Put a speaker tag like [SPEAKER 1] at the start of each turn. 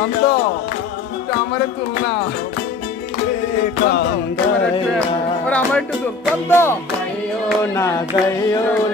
[SPEAKER 1] কান্দ আমার
[SPEAKER 2] একটু না কান্দ আমার একটু
[SPEAKER 1] কান্দ না গাইও